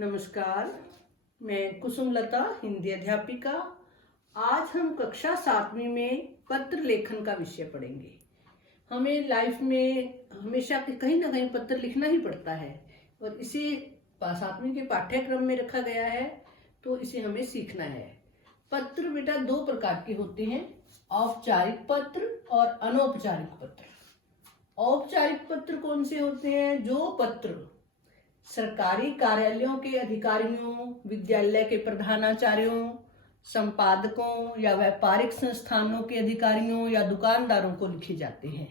नमस्कार, मैं कुसुमलता, हिंदी अध्यापिका। आज हम कक्षा 7वीं में पत्र लेखन का विषय पढ़ेंगे। हमें लाइफ में हमेशा कहीं ना कहीं पत्र लिखना ही पड़ता है और इसे 7वीं के पाठ्यक्रम में रखा गया है, तो इसे हमें सीखना है। पत्र बेटा दो प्रकार के होते हैं, औपचारिक पत्र और अनौपचारिक पत्र। औपचारिक पत्र कौन से होते हैं? जो पत्र सरकारी कार्यालयों के अधिकारियों, विद्यालय के प्रधानाचार्यों, संपादकों या व्यापारिक संस्थानों के अधिकारियों या दुकानदारों को लिखे जाते हैं।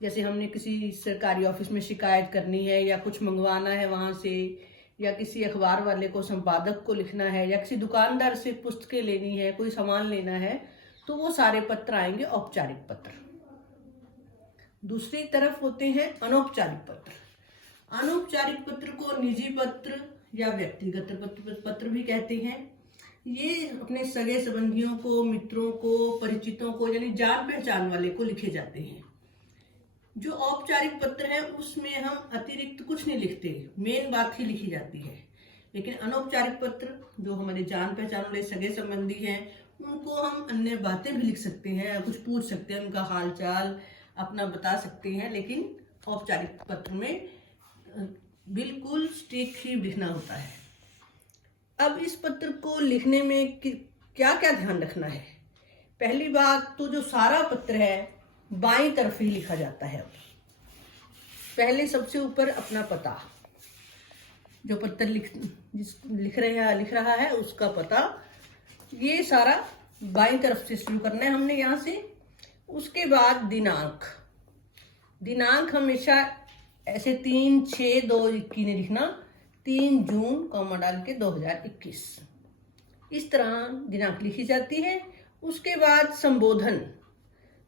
जैसे हमने किसी सरकारी ऑफिस में शिकायत करनी है या कुछ मंगवाना है वहां से, या किसी अखबार वाले को, संपादक को लिखना है, या किसी दुकानदार से पुस्तकें लेनी है, कोई सामान लेना है, तो वो सारे पत्र आएंगे औपचारिक पत्र। दूसरी तरफ होते हैं अनौपचारिक पत्र। अनौपचारिक पत्र को निजी पत्र या व्यक्तिगत पत्र भी कहते हैं। ये अपने सगे संबंधियों को, मित्रों को, परिचितों को, यानी जान पहचान वाले को लिखे जाते हैं। जो औपचारिक पत्र है उसमें हम अतिरिक्त कुछ नहीं लिखते, मेन बात ही लिखी जाती है। लेकिन अनौपचारिक पत्र जो हमारे जान पहचान वाले सगे संबंधी हैं, उनको हम अन्य बातें भी लिख सकते हैं, कुछ पूछ सकते हैं, उनका हाल चाल अपना बता सकते हैं। लेकिन औपचारिक पत्र में बिल्कुल स्ट्रिक्ट ही लिखना होता है। अब इस पत्र को लिखने में क्या क्या ध्यान रखना है? पहली बात तो जो सारा पत्र है बाईं तरफ ही लिखा जाता है। पहले सबसे ऊपर अपना पता, जो पत्र लिख रहा है उसका पता, ये सारा बाईं तरफ से शुरू करना है हमने यहाँ से। उसके बाद दिनांक हमेशा ऐसे 3/6/2021 ने लिखना, 3 जून कॉमा डाल के 2021, इस तरह दिनांक लिखी जाती है। उसके बाद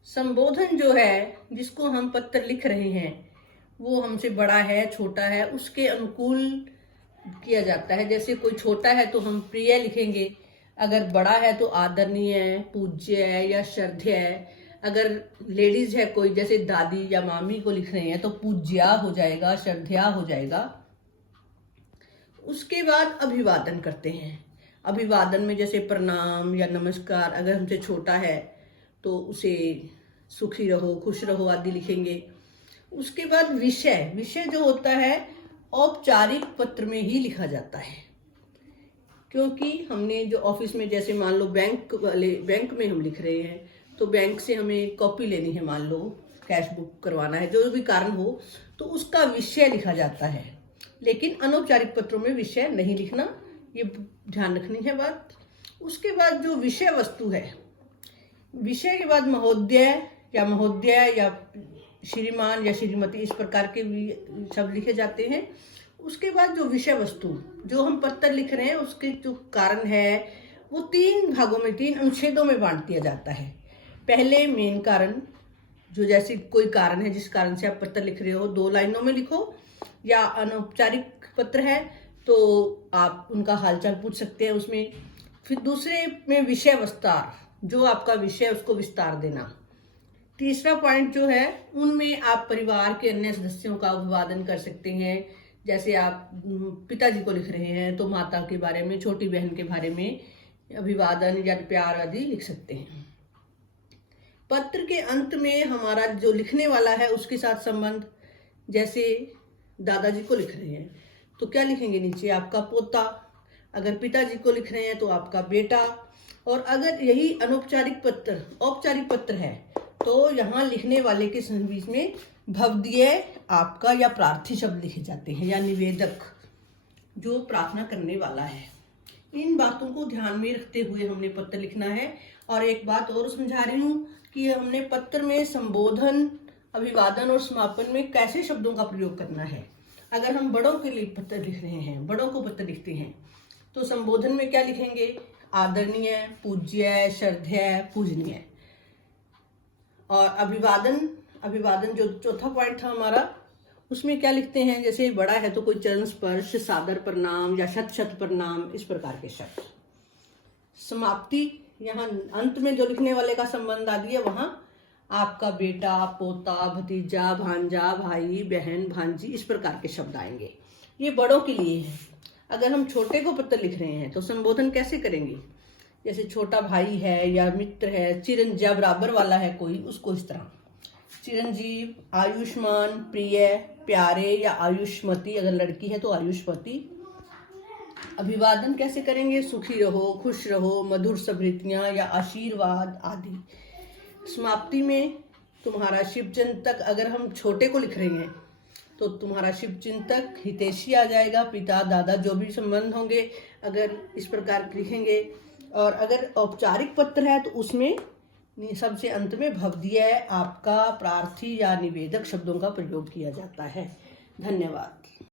संबोधन जो है, जिसको हम पत्र लिख रहे हैं वो हमसे बड़ा है, छोटा है, उसके अनुकूल किया जाता है। जैसे कोई छोटा है तो हम प्रिय लिखेंगे, अगर बड़ा है तो आदरणीय, पूज्य या श्रद्धेय। अगर लेडीज है कोई, जैसे दादी या मामी को लिख रहे हैं तो पूज्या हो जाएगा, श्रद्धेया हो जाएगा। उसके बाद अभिवादन करते हैं। अभिवादन में जैसे प्रणाम या नमस्कार, अगर हमसे छोटा है तो उसे सुखी रहो, खुश रहो आदि लिखेंगे। उसके बाद विषय जो होता है औपचारिक पत्र में ही लिखा जाता है, क्योंकि हमने जो ऑफिस में, जैसे मान लो बैंक में हम लिख रहे हैं तो बैंक से हमें कॉपी लेनी है, मान लो कैश बुक करवाना है, जो भी कारण हो, तो उसका विषय लिखा जाता है। लेकिन अनौपचारिक पत्रों में विषय नहीं लिखना, ये ध्यान रखनी है बात। उसके बाद जो विषय वस्तु है, विषय के बाद महोदय या श्रीमान या श्रीमती, इस प्रकार के भी शब्द लिखे जाते हैं। उसके बाद जो विषय वस्तु, जो हम पत्र लिख रहे हैं, उसके जो कारण है वो 3 भागों में, 3 अनुच्छेदों में बांट दिया जाता है। पहले मेन कारण, जो जैसे कोई कारण है जिस कारण से आप पत्र लिख रहे हो, 2 लाइनों में लिखो। या अनौपचारिक पत्र है तो आप उनका हालचाल पूछ सकते हैं उसमें। फिर दूसरे में विषय विस्तार, जो आपका विषय है उसको विस्तार देना। तीसरा पॉइंट जो है, उनमें आप परिवार के अन्य सदस्यों का अभिवादन कर सकते हैं। जैसे आप पिताजी को लिख रहे हैं तो माता के बारे में, छोटी बहन के बारे में अभिवादन या प्यार आदि लिख सकते हैं। पत्र के अंत में हमारा जो लिखने वाला है उसके साथ संबंध, जैसे दादाजी को लिख रहे हैं तो क्या लिखेंगे नीचे? आपका पोता। अगर पिताजी को लिख रहे हैं तो आपका बेटा। और अगर यही औपचारिक पत्र है तो यहाँ लिखने वाले के बीच में भवदीय, आपका या प्रार्थी शब्द लिखे जाते हैं, या निवेदक, जो प्रार्थना करने वाला है। इन बातों को ध्यान में रखते हुए हमने पत्र लिखना है। और एक बात और समझा रही हूँ कि हमने पत्र में संबोधन, अभिवादन और समापन में कैसे शब्दों का प्रयोग करना है। अगर हम बड़ों के लिए पत्र लिख रहे हैं, बड़ों को पत्र लिखते हैं, तो संबोधन में क्या लिखेंगे? आदरणीय, पूज्य, श्रद्धेय, पूजनीय। और अभिवादन जो चौथा पॉइंट था हमारा, उसमें क्या लिखते हैं? जैसे बड़ा है तो कोई चरण स्पर्श, सादर प्रणाम या शत प्रणाम, इस प्रकार के शब्द। समाप्ति, यहाँ अंत में जो लिखने वाले का संबंध आदि है, वहां आपका बेटा, पोता, भतीजा, भांजा, भाई, बहन, भांजी, इस प्रकार के शब्द आएंगे। ये बड़ों के लिए है। अगर हम छोटे को पत्र लिख रहे हैं तो संबोधन कैसे करेंगे? जैसे छोटा भाई है या मित्र है, चिरंजीव बराबर वाला है कोई, उसको इस तरह चिरंजीव, आयुष्मान, प्रिय, प्यारे या आयुष्मती, अगर लड़की है तो आयुष्मती। अभिवादन कैसे करेंगे? सुखी रहो, खुश रहो, मधुर स्मृतियां या आशीर्वाद आदि। समाप्ति में तुम्हारा शिव चिंतक, अगर हम छोटे को लिख रहे हैं तो तुम्हारा शिव चिंतक हितैषी आ जाएगा, पिता दादा जो भी संबंध होंगे अगर इस प्रकार लिखेंगे। और अगर औपचारिक पत्र है तो उसमें सबसे अंत में भवदीय, आपका, प्रार्थी या निवेदक शब्दों का प्रयोग किया जाता है। धन्यवाद।